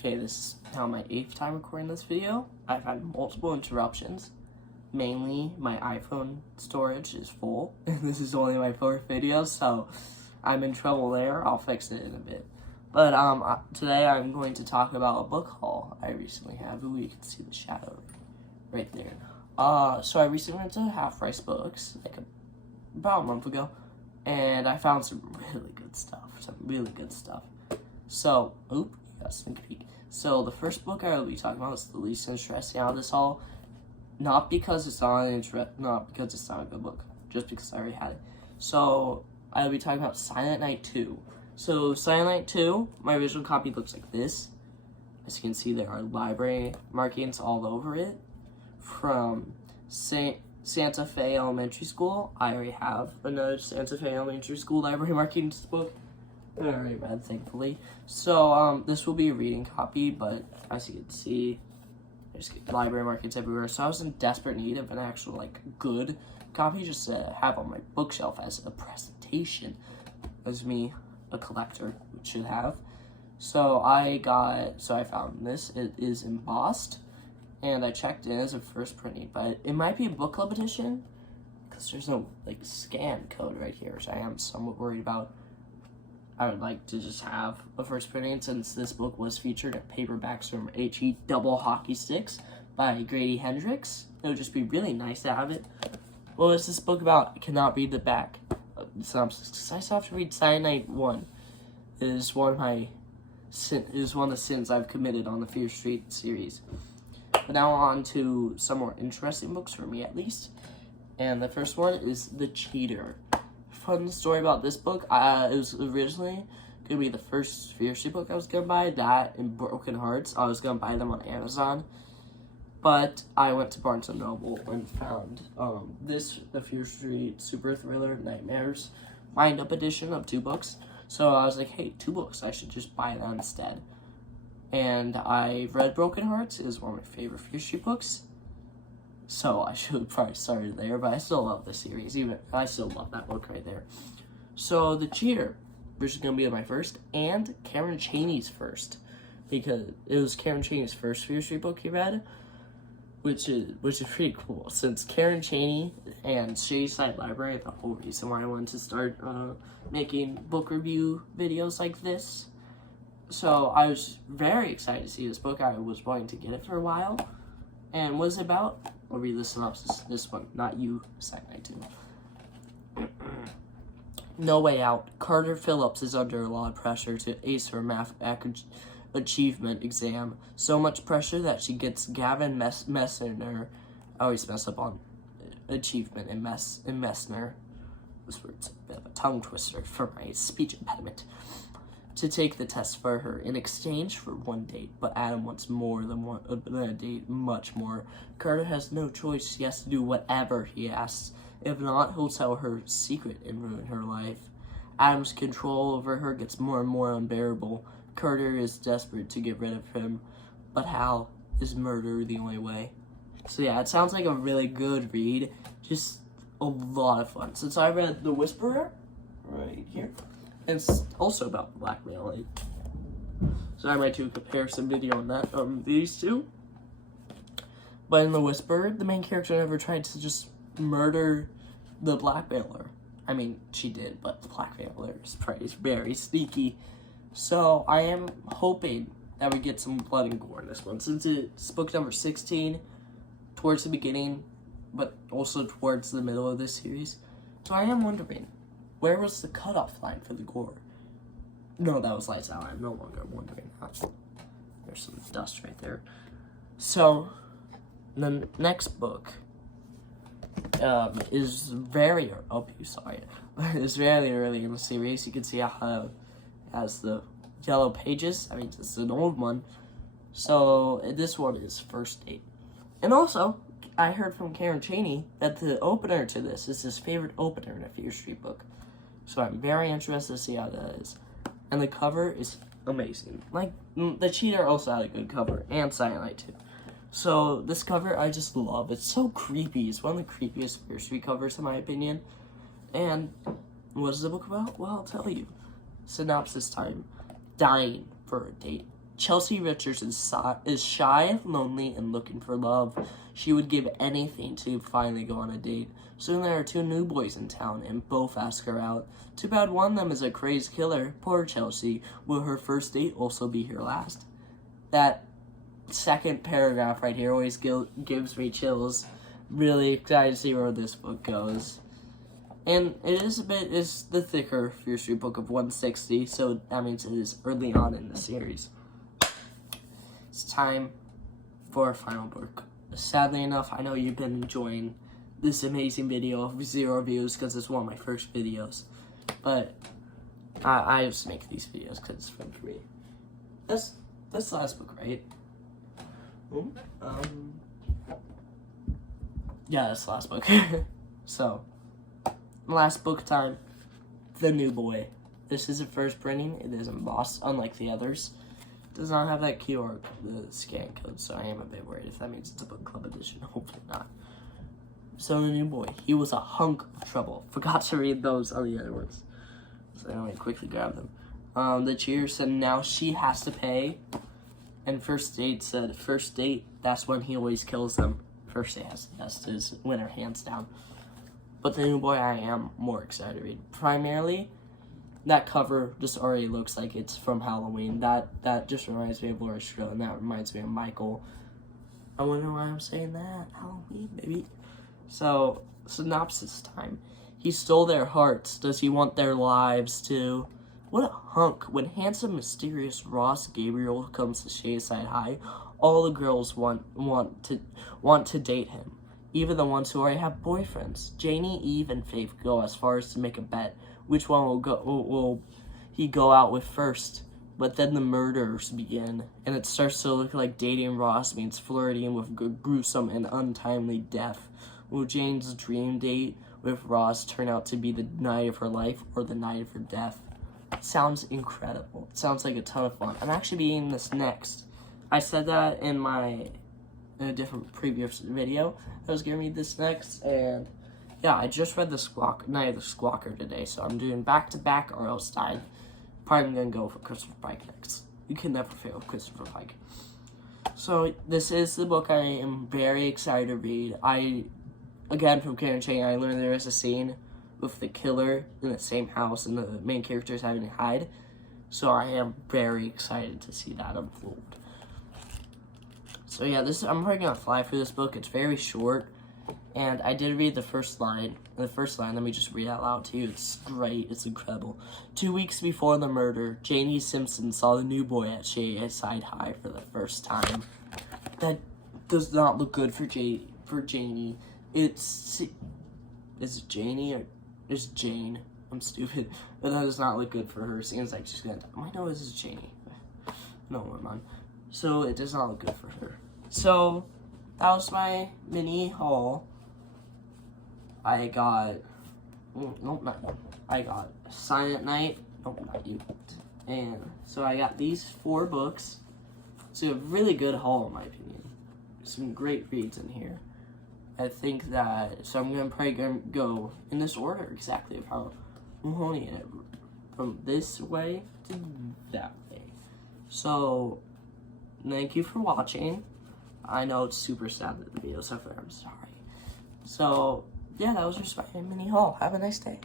Okay, this is now my 8th time recording this video. I've had multiple interruptions. Mainly, my iPhone storage is full, and this is only my 4th video, so I'm in trouble there. I'll fix it in a bit. But today I'm going to talk about a book haul I recently had. Ooh, you can see the shadow right there. So I recently went to Half Price Books, about a month ago, and I found some really good stuff. So, sneak peek. So the first book I will be talking about is the least interesting out of this haul. Not because it's not a good book, just because I already had it. So I will be talking about Silent Night 2. So Silent Night 2, my original copy looks like this. As you can see, there are library markings all over it. From Santa Fe Elementary School. I already have another Santa Fe Elementary School library markings book that I already read, thankfully. So this will be a reading copy, but as you can see, there's library markings everywhere. So I was in desperate need of an actual good copy just to have on my bookshelf as a presentation, as me, a collector, should have. So I found this. It is embossed, and I checked in as a first printing, but it might be a book club edition because there's no scan code right here, which I am somewhat worried about. I would like to just have a first printing since this book was featured at paperbacks from HE Double Hockey Sticks by Grady Hendrix. It would just be really nice to have it. What is this book about? I cannot read the back. Synopsis. I still have to read Silent Night 1. It is one of the sins I've committed on the Fear Street series. But now on to some more interesting books, for me at least. And the first one is The Cheater. Fun story about this book. It was originally going to be the first Fear Street book I was going to buy. That and Broken Hearts. I was going to buy them on Amazon. But I went to Barnes & Noble and found the Fear Street Super Thriller Nightmares Wind-Up Edition of 2 books. So I was like, hey, 2 books. I should just buy them instead. And I read Broken Hearts. It is one of my favorite Fear Street books. So I should have probably started there, but I still love the series. I still love that book right there. So The Cheater, which is going to be my first, and Cameron Chaney's first. Because it was Cameron Chaney's first Fear Street book he read, which is pretty cool. Since Cameron Chaney and Shadyside Library are the whole reason why I wanted to start making book review videos like this. So I was very excited to see this book. I was wanting to get it for a while. And what is it about? I'll read the synopsis. This one, not you, Silent Night 2. No way out. Carter Phillips is under a lot of pressure to ace her math achievement exam. So much pressure that she gets Gavin Messner. I always mess up on achievement and Messner. This word's a bit of a tongue twister for my speech impediment. To take the test for her in exchange for one date, but Adam wants more than a date, much more. Carter has no choice. She has to do whatever he asks. If not, he'll tell her secret and ruin her life. Adam's control over her gets more and more unbearable. Carter is desperate to get rid of him, but how? Is murder the only way? So yeah, it sounds like a really good read. Just a lot of fun. Since I read The Whisperer, right here, and it's also about blackmail. So I might do a comparison video on that, these two. But in The Whisperer, the main character never tried to just murder the blackmailer. I mean, she did, but the blackmailer is very sneaky. So I am hoping that we get some blood and gore in this one, since it's book number 16, towards the beginning, but also towards the middle of this series. So I am wondering, where was the cutoff line for the gore? No, that was Lights Out. I'm no longer wondering that. There's some dust right there. So, the next book is very, it's very early in the series. You can see how it has the yellow pages. I mean, it's an old one. So, this one is First Date. And also, I heard from Cameron Chaney that the opener to this is his favorite opener in a Fear Street book. So I'm very interested to see how that is. And the cover is amazing. The Cheater also had a good cover, and Silent Night 2. So this cover I just love. It's so creepy. It's one of the creepiest Fear Street covers in my opinion. And what is the book about? Well, I'll tell you. Synopsis time. Dying for a date. Chelsea Richards is shy, lonely, and looking for love. She would give anything to finally go on a date. Soon there are two new boys in town, and both ask her out. Too bad one of them is a crazed killer. Poor Chelsea. Will her first date also be her last? That second paragraph right here always gives me chills. Really excited to see where this book goes. And it's the thicker Fear Street book of 160, so that means it is early on in the series. It's time for our final book. Sadly enough, I know you've been enjoying this amazing video of 0 views because it's one of my first videos. But I just make these videos because it's fun for me. That's the last book, right? Yeah, that's the last book. So, last book time, The New Boy. This is a first printing. It is embossed, unlike the others. It does not have that QR, the scan code, so I am a bit worried if that means it's a book club edition. Hopefully not. So, The New Boy. He was a hunk of trouble. Forgot to read those on the other ones. So, I'm going to quickly grab them. The cheer said now she has to pay. And First Date said, first date, that's when he always kills them. First Date has the best, is winner, hands down. But The New Boy, I am more excited to read. Primarily, that cover just already looks like it's from Halloween. That just reminds me of Laurie Strode, and that reminds me of Michael. I wonder why I'm saying that. Halloween, baby. So, synopsis time. He stole their hearts. Does he want their lives too? What a hunk. When handsome, mysterious Ross Gabriel comes to Shadyside High, all the girls want to date him. Even the ones who already have boyfriends. Janie, Eve, and Faith go as far as to make a bet. Which one will he go out with first? But then the murders begin, and it starts to look like dating Ross means flirting with gruesome and untimely death. Will Jane's dream date with Ross turn out to be the night of her life or the night of her death? Sounds incredible. It sounds like a ton of fun. I'm actually being this next. I said that in a different previous video. I was gonna read this next, and yeah, I just read Night of the Squawker today, so I'm doing back-to-back R.L. Stine. Probably gonna go for Christopher Pike next. You can never fail with Christopher Pike. So this is the book I am very excited to read. Again, from Karen Chang, I learned there is a scene with the killer in the same house and the main character is having to hide. So I am very excited to see that unfold. So yeah, I'm probably gonna fly through this book. It's very short, and I did read the first line. The first line, let me just read out loud to you. It's great. It's incredible. 2 weeks before the murder, Janie Simpson saw The New Boy at Shadyside High for the first time. That does not look good for Janie. Is it Janie or it's Jane? I'm stupid, but that does not look good for her. Seems like she's gonna die. I know this is Janie. No, never mind. So it does not look good for her. So that was my mini haul. I got I got Silent Night. Nope, not you. And so I got these 4 books. It's a really good haul in my opinion. Some great reads in here. I think that, so I'm probably gonna go in this order exactly of how I'm holding it, from this way to that way. So, thank you for watching. I know it's super sad that the video's over. I'm sorry. So, yeah, that was just my mini haul. Have a nice day.